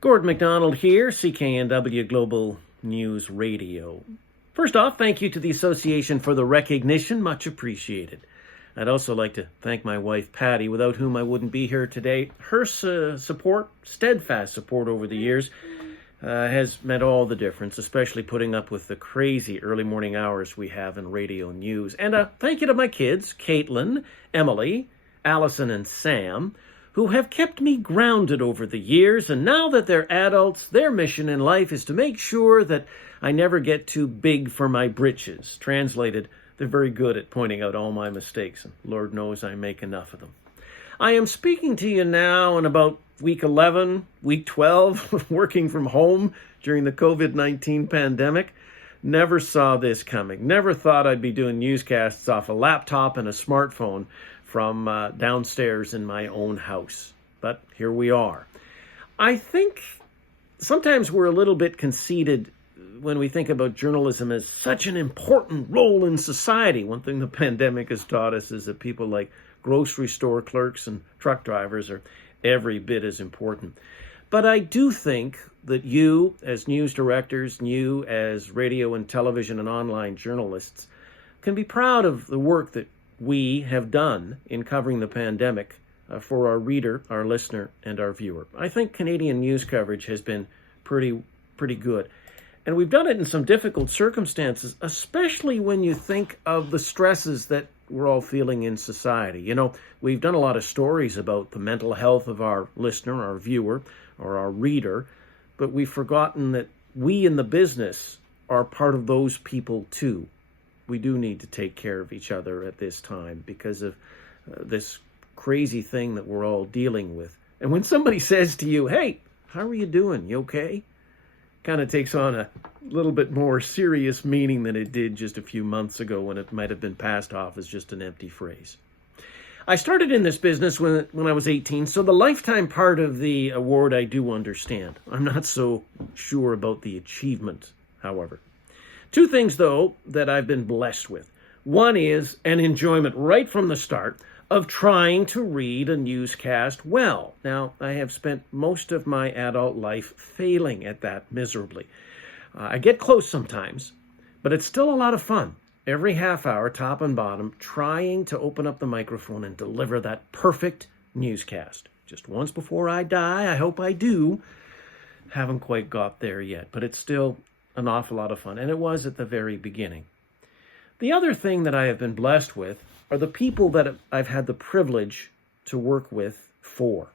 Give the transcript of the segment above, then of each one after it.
Gord Macdonald here, CKNW Global News Radio. First off, thank you to the Association for the recognition, much appreciated. I'd also like to thank my wife, Patty, without whom I wouldn't be here today. Her support, steadfast support over the years, has meant all the difference, especially putting up with the crazy early morning hours we have in radio news. And thank you to my kids, Caitlin, Emily, Allison, and Sam, who have kept me grounded over the years, and now that they're adults, their mission in life is to make sure that I never get too big for my britches. Translated, they're very good at pointing out all my mistakes, and Lord knows I make enough of them. I am speaking to you now in about week 11, week 12, working from home during the COVID-19 pandemic. Never saw this coming. Never thought I'd be doing newscasts off a laptop and a smartphone from downstairs in my own house. But here we are. I think sometimes we're a little bit conceited when we think about journalism as such an important role in society. One thing the pandemic has taught us is that people like grocery store clerks and truck drivers are every bit as important. But I do think that you, as news directors, you as radio and television and online journalists, can be proud of the work that we have done in covering the pandemic for our reader, our listener, and our viewer. I think Canadian news coverage has been pretty good. And we've done it in some difficult circumstances, especially when you think of the stresses that we're all feeling in society. You know, we've done a lot of stories about the mental health of our listener, our viewer, or our reader, but we've forgotten that we in the business are part of those people too. We do need to take care of each other at this time because of this crazy thing that we're all dealing with. And when somebody says to you, "Hey, how are you doing? You okay?" kind of takes on a little bit more serious meaning than it did just a few months ago when it might have been passed off as just an empty phrase. I started in this business when I was 18, so the lifetime part of the award I do understand. I'm not so sure about the achievement, however. Two things, though, that I've been blessed with. One is an enjoyment right from the start of trying to read a newscast well. Now, I have spent most of my adult life failing at that miserably. I get close sometimes, but it's still a lot of fun. Every half hour, top and bottom, trying to open up the microphone and deliver that perfect newscast. Just once before I die, I hope I do. Haven't quite got there yet, but it's still an awful lot of fun, and it was at the very beginning. The other thing that I have been blessed with are the people that I've had the privilege to work with for.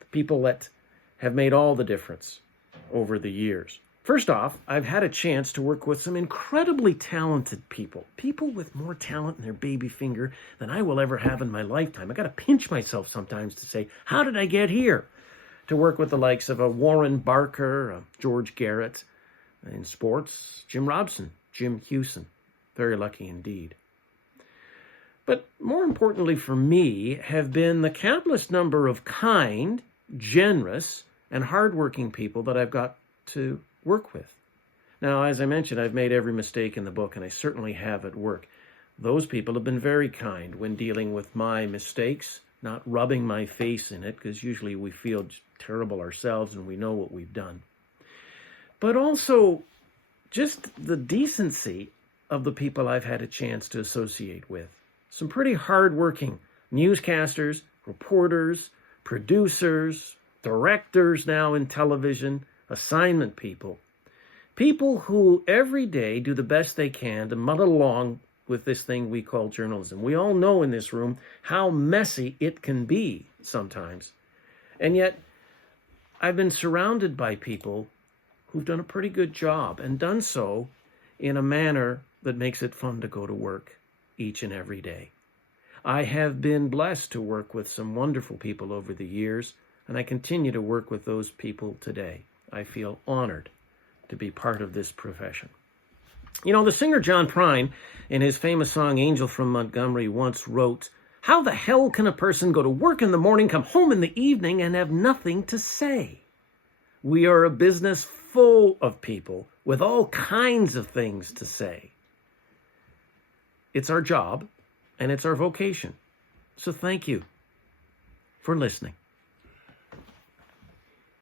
The people that have made all the difference over the years. First off, I've had a chance to work with some incredibly talented people. People with more talent in their baby finger than I will ever have in my lifetime. I got to pinch myself sometimes to say, how did I get here? To work with the likes of a Warren Barker, a George Garrett. In sports, Jim Robson, Jim Hewson. Very lucky indeed. But more importantly for me have been the countless number of kind, generous, and hardworking people that I've got to work with. Now, as I mentioned, I've made every mistake in the book, and I certainly have at work. Those people have been very kind when dealing with my mistakes, not rubbing my face in it, because usually we feel terrible ourselves and we know what we've done. But also just the decency of the people I've had a chance to associate with. Some pretty hardworking newscasters, reporters, producers, directors now in television, assignment people. People who every day do the best they can to muddle along with this thing we call journalism. We all know in this room how messy it can be sometimes. And yet, I've been surrounded by people who've done a pretty good job and done so in a manner that makes it fun to go to work each and every day. I have been blessed to work with some wonderful people over the years, and I continue to work with those people today. I feel honored to be part of this profession. You know, the singer John Prine, in his famous song Angel from Montgomery, once wrote, "How the hell can a person go to work in the morning, come home in the evening, and have nothing to say?" We are a business full of people with all kinds of things to say. It's our job, and it's our vocation. So thank you for listening.